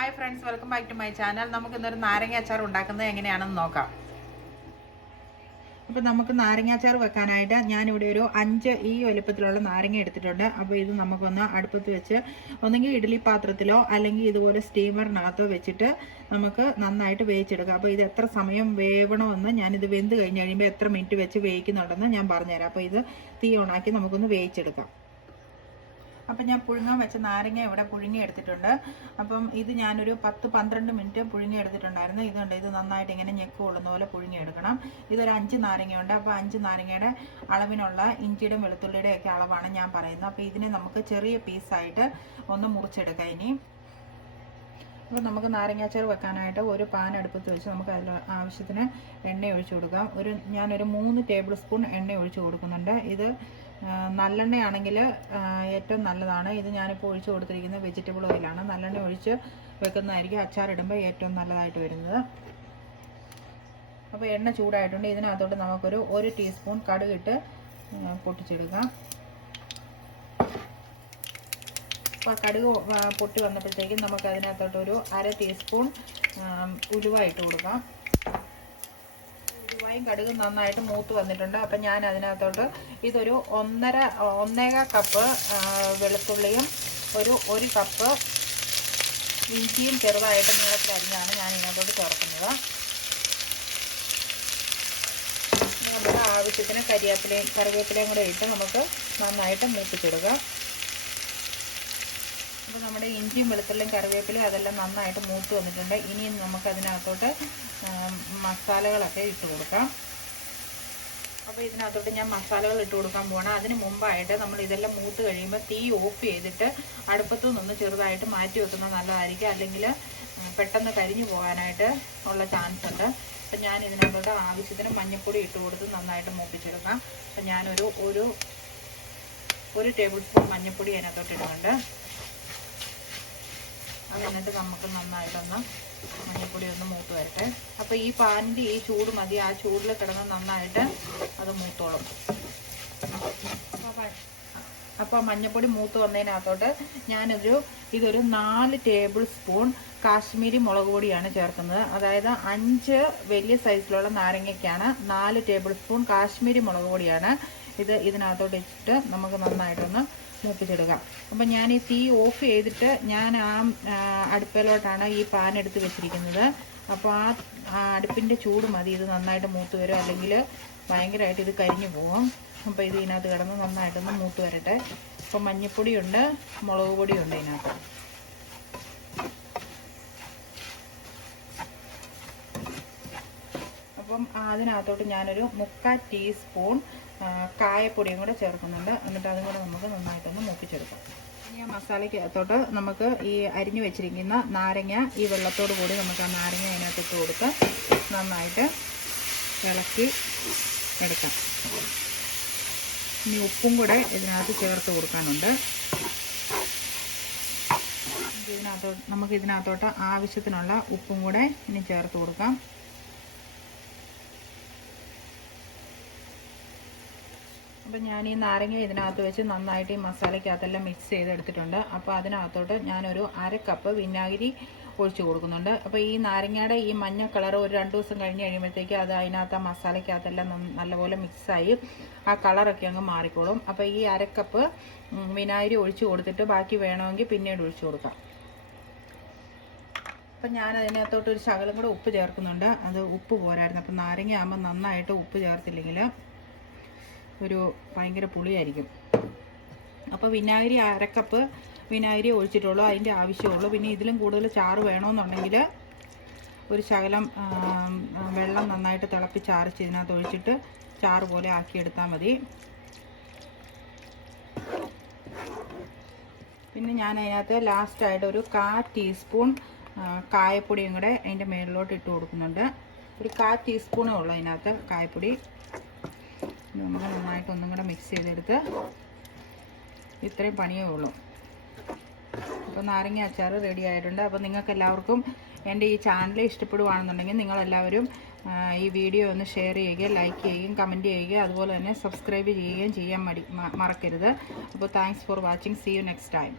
Hi friends, welcome back to my channel. നമുക്ക് ഇന്നൊരു നാരങ്ങ അച്ചാർ ഉണ്ടാക്കുന്നത് എങ്ങനെയാണെന്ന് നോക്കാം. അപ്പോൾ നമുക്ക് നാരങ്ങാച്ചാർ വെക്കാനായിട്ട് ഞാനിവിടെ ഒരു 5 ഈ വലുപ്പത്തിലുള്ള നാരങ്ങ എടുത്തിട്ടുണ്ട്. അപ്പോൾ ഇത് നമുക്കൊന്ന് അടുപ്പത്ത് വെച്ച് ഒന്നെങ്കിൽ ഇഡ്ഡലി പാത്രത്തിലോ അല്ലെങ്കിൽ ഇതുപോലെ സ്റ്റീമറിനകത്തോ വെച്ചിട്ട് നമുക്ക് നന്നായിട്ട് വേവിച്ചെടുക്കാം. അപ്പോൾ ഇത് എത്ര സമയം വേവണമെന്ന് ഞാനിത് വെന്ത് കഴിഞ്ഞ് കഴിയുമ്പോൾ എത്ര മിനിറ്റ് വെച്ച് വേവിക്കുന്നുണ്ടെന്ന് ഞാൻ പറഞ്ഞുതരാം. അപ്പോൾ ഇത് തീ ഓണാക്കി നമുക്കൊന്ന് വേവിച്ചെടുക്കാം. അപ്പം ഞാൻ പുഴുങ്ങാൻ വെച്ച നാരങ്ങ ഇവിടെ പുഴുങ്ങി എടുത്തിട്ടുണ്ട്. അപ്പം ഇത് ഞാനൊരു 10-12 മിനിറ്റ് പുഴുങ്ങി എടുത്തിട്ടുണ്ടായിരുന്നു. ഇതുണ്ട്, ഇത് നന്നായിട്ട് ഇങ്ങനെ ഞെക്ക് കൊള്ളുന്ന പോലെ പുഴുങ്ങിയെടുക്കണം. ഇതൊരു 5 നാരങ്ങയുണ്ട്. അപ്പോൾ 5 നാരങ്ങയുടെ അളവിനുള്ള ഇഞ്ചിയുടെയും വെളുത്തുള്ളിയുടെ ഒക്കെ അളവാണ് ഞാൻ പറയുന്നത്. അപ്പോൾ ഇതിനെ നമുക്ക് ചെറിയ പീസായിട്ട് ഒന്ന് മുറിച്ചെടുക്കാം. ഇനി അപ്പോൾ നമുക്ക് നാരങ്ങാച്ചാർ വെക്കാനായിട്ട് ഒരു പാൻ അടുപ്പത്ത് വെച്ച് നമുക്ക് അതിൽ ആവശ്യത്തിന് എണ്ണ ഒഴിച്ചു കൊടുക്കാം. ഞാനൊരു 3 ടേബിൾ സ്പൂൺ എണ്ണ ഒഴിച്ചു കൊടുക്കുന്നുണ്ട്. ഇത് നല്ലെണ്ണയാണെങ്കിൽ ഏറ്റവും നല്ലതാണ്. ഇത് ഞാനിപ്പോൾ ഒഴിച്ചു കൊടുത്തിരിക്കുന്നത് വെജിറ്റബിൾ ഓയിലാണ്. നല്ലെണ്ണ ഒഴിച്ച് വെക്കുന്നതായിരിക്കും അച്ചാറിടുമ്പോൾ ഏറ്റവും നല്ലതായിട്ട് വരുന്നത്. അപ്പോൾ എണ്ണ ചൂടായിട്ടുണ്ട്. ഇതിനകത്തോട്ട് നമുക്കൊരു 1 ടീസ്പൂൺ കടുകിട്ട് പൊട്ടിച്ചെടുക്കാം. അപ്പോൾ കടുക് പൊട്ടി വന്നപ്പോഴത്തേക്കും നമുക്ക് അതിനകത്തോട്ടൊരു 1/2 ടീസ്പൂൺ ഉലുവ ഇട്ട് കൊടുക്കാം. ഉലുവയും കടുകും നന്നായിട്ട് മൂത്ത് വന്നിട്ടുണ്ട്. അപ്പം ഞാൻ അതിനകത്തോട്ട് ഇതൊരു 1.5 കപ്പ് വെളുത്തുള്ളിയും ഒരു കപ്പ് ഇഞ്ചിയും ചെറുതായിട്ട് നീളത്തിൽ അരിഞ്ഞാണ് ഞാൻ ഇതിനകത്തോട്ട് ചേർക്കുന്നത്. നമ്മുടെ ആവശ്യത്തിന് കറിവേപ്പിലയും കൂടെ ഇട്ട് നമുക്ക് നന്നായിട്ട് മൂപ്പിച്ചെടുക്കാം. അപ്പോൾ നമ്മുടെ ഇഞ്ചിയും വെളുത്തുള്ളിയും കറിവേപ്പിലയും അതെല്ലാം നന്നായിട്ട് മൂത്ത് വന്നിട്ടുണ്ട്. ഇനി നമുക്ക് അതിനകത്തോട്ട് മസാലകളൊക്കെ ഇട്ട് കൊടുക്കാം. അപ്പോൾ ഇതിനകത്തോട്ട് ഞാൻ മസാലകൾ ഇട്ട് കൊടുക്കാൻ പോകണം. അതിന് മുമ്പായിട്ട് നമ്മൾ ഇതെല്ലാം മൂത്ത് കഴിയുമ്പോൾ തീ ഓഫ് ചെയ്തിട്ട് അടുപ്പത്തു നിന്ന് ചെറുതായിട്ട് മാറ്റി വെക്കുന്നത് നല്ലതായിരിക്കും. അല്ലെങ്കിൽ പെട്ടെന്ന് കരിഞ്ഞു പോകാനായിട്ട് ഉള്ള ചാൻസ് ഉണ്ട്. അപ്പം ഞാൻ ഇതിനകത്തോട്ട് ആവശ്യത്തിന് മഞ്ഞൾപ്പൊടി ഇട്ട് കൊടുത്ത് നന്നായിട്ട് മൂപ്പിച്ചെടുക്കാം. അപ്പം ഞാനൊരു ഒരു ടേബിൾ സ്പൂൺ മഞ്ഞൾപ്പൊടി അതിനകത്തോട്ട് ഇടുന്നുണ്ട്. എന്നിട്ട് നമുക്ക് നന്നായിട്ടൊന്ന് മഞ്ഞൾപ്പൊടി ഒന്ന് മൂത്ത് വരട്ടെ. അപ്പോൾ ഈ പാനിൻ്റെ ഈ ചൂട് മതി. ആ ചൂടിൽ കിടന്ന് നന്നായിട്ട് അത് മൂത്തോളും. അപ്പോൾ മഞ്ഞൾപ്പൊടി മൂത്ത് വന്നതിനകത്തോട്ട് ഇതൊരു 4 ടേബിൾ സ്പൂൺ കാശ്മീരി മുളക് പൊടിയാണ് ചേർക്കുന്നത്. അതായത് 5 വലിയ സൈസിലുള്ള നാരങ്ങയ്ക്കാണ് 4 ടേബിൾ സ്പൂൺ കാശ്മീരി മുളക് പൊടിയാണ് ഇതിനകത്തോട്ട് ഇട്ടിട്ട് നമുക്ക് നന്നായിട്ടൊന്ന് മൂപ്പിച്ചെടുക്കാം. അപ്പം ഞാൻ ഈ തീ ഓഫ് ചെയ്തിട്ട് ഞാൻ അടുപ്പിലോട്ടാണ് ഈ പാൻ എടുത്ത് വെച്ചിരിക്കുന്നത്. അപ്പോൾ ആ അടുപ്പിൻ്റെ ചൂട് മതി. ഇത് നന്നായിട്ട് മൂത്ത് വരും, അല്ലെങ്കിൽ ഭയങ്കരമായിട്ട് ഇത് കരിഞ്ഞു പോകും. അപ്പോൾ ഇത് ഇതിനകത്ത് കിടന്ന് നന്നായിട്ടൊന്ന് മൂത്ത് വരട്ടെ. അപ്പോൾ മഞ്ഞൾപ്പൊടിയുണ്ട്, മുളക് പൊടിയുണ്ട് ഇതിനകത്ത്. അപ്പം അതിനകത്തോട്ട് ഞാനൊരു 3/4 ടീസ്പൂൺ കായപ്പൊടിയും കൂടെ ചേർക്കുന്നുണ്ട്. എന്നിട്ട് അതും കൂടെ നമുക്ക് നന്നായിട്ടൊന്ന് മൂപ്പിച്ചെടുക്കാം. ഇനി ആ മസാലയ്ക്കകത്തോട്ട് നമുക്ക് ഈ അരിഞ്ഞു വെച്ചിരിക്കുന്ന നാരങ്ങ ഈ വെള്ളത്തോട് കൂടി നമുക്ക് ആ നാരങ്ങ അതിനകത്ത് ഇട്ട് കൊടുത്ത് നന്നായിട്ട് ഇളക്കി എടുക്കാം. ഇനി ഉപ്പും കൂടെ ഇതിനകത്ത് ചേർത്ത് കൊടുക്കാനുണ്ട്. നമുക്ക് ഇതിനകത്തോട്ട് ആവശ്യത്തിനുള്ള ഉപ്പും കൂടെ ഇനി ചേർത്ത് കൊടുക്കാം. അപ്പം ഞാൻ ഈ നാരങ്ങ ഇതിനകത്ത് വെച്ച് നന്നായിട്ട് ഈ മസാലയ്ക്കകത്തെല്ലാം മിക്സ് ചെയ്തെടുത്തിട്ടുണ്ട്. അപ്പോൾ അതിനകത്തോട്ട് ഞാനൊരു 1/2 കപ്പ് വിനാഗിരി ഒഴിച്ച് കൊടുക്കുന്നുണ്ട്. അപ്പോൾ ഈ നാരങ്ങയുടെ ഈ മഞ്ഞ കളർ ഒരു 2 ദിവസം കഴിഞ്ഞ് കഴിയുമ്പോഴത്തേക്ക് അത് അതിനകത്ത് ആ മസാലയ്ക്കകത്തെല്ലാം നല്ലപോലെ മിക്സായി ആ കളറൊക്കെ അങ്ങ് മാറിക്കോളും. അപ്പോൾ ഈ 1/2 കപ്പ് വിനാഗിരി ഒഴിച്ച് കൊടുത്തിട്ട് ബാക്കി വേണമെങ്കിൽ പിന്നീട് ഒഴിച്ച് കൊടുക്കാം. അപ്പം ഞാൻ അതിനകത്തോട്ട് ഒരു ശകലം കൂടെ ഉപ്പ് ചേർക്കുന്നുണ്ട്. അത് ഉപ്പ് പോരായിരുന്നു. അപ്പം നാരങ്ങ ആകുമ്പോൾ നന്നായിട്ട് ഉപ്പ് ചേർത്തില്ലെങ്കിൽ ഭയങ്കര പുളിയായിരിക്കും. അപ്പോൾ വിനാഗിരി 1/2 കപ്പ് വിനാഗിരി ഒഴിച്ചിട്ടുള്ളൂ, അതിൻ്റെ ആവശ്യമുള്ളൂ. പിന്നെ ഇതിലും കൂടുതൽ ചാറ് വേണമെന്നുണ്ടെങ്കിൽ ഒരു ശകലം വെള്ളം നന്നായിട്ട് തിളപ്പിച്ചാറിച്ച് ഇതിനകത്ത് ഒഴിച്ചിട്ട് ചാറ് പോലെ ആക്കിയെടുത്താൽ മതി. പിന്നെ ഞാൻ അതിനകത്ത് ലാസ്റ്റായിട്ട് ഒരു 1/4 ടീസ്പൂൺ കായപ്പൊടിയും കൂടെ അതിൻ്റെ മേളിലോട്ട് ഇട്ട് കൊടുക്കുന്നുണ്ട്. ഒരു 1/4 ടീസ്പൂണേ ഉള്ളൂ അതിനകത്ത് കായപ്പൊടി. നമുക്ക് നന്നായിട്ട് ഒന്നും കൂടെ മിക്സ് ചെയ്തെടുത്ത് ഇത്രയും പണിയേ ഉള്ളൂ. അപ്പോൾ നാരങ്ങ അച്ചാർ റെഡി ആയിട്ടുണ്ട്. അപ്പോൾ നിങ്ങൾക്ക് എല്ലാവർക്കും എൻ്റെ ഈ ചാനൽ ഇഷ്ടപ്പെടുകയാണെന്നുണ്ടെങ്കിൽ നിങ്ങളെല്ലാവരും ഈ വീഡിയോ ഒന്ന് ഷെയർ ചെയ്യുക, ലൈക്ക് ചെയ്യുകയും കമൻറ്റ് ചെയ്യുക, അതുപോലെ തന്നെ സബ്സ്ക്രൈബ് ചെയ്യുകയും ചെയ്യാൻ മറക്കരുത്. അപ്പോൾ thanks for watching. See you next time.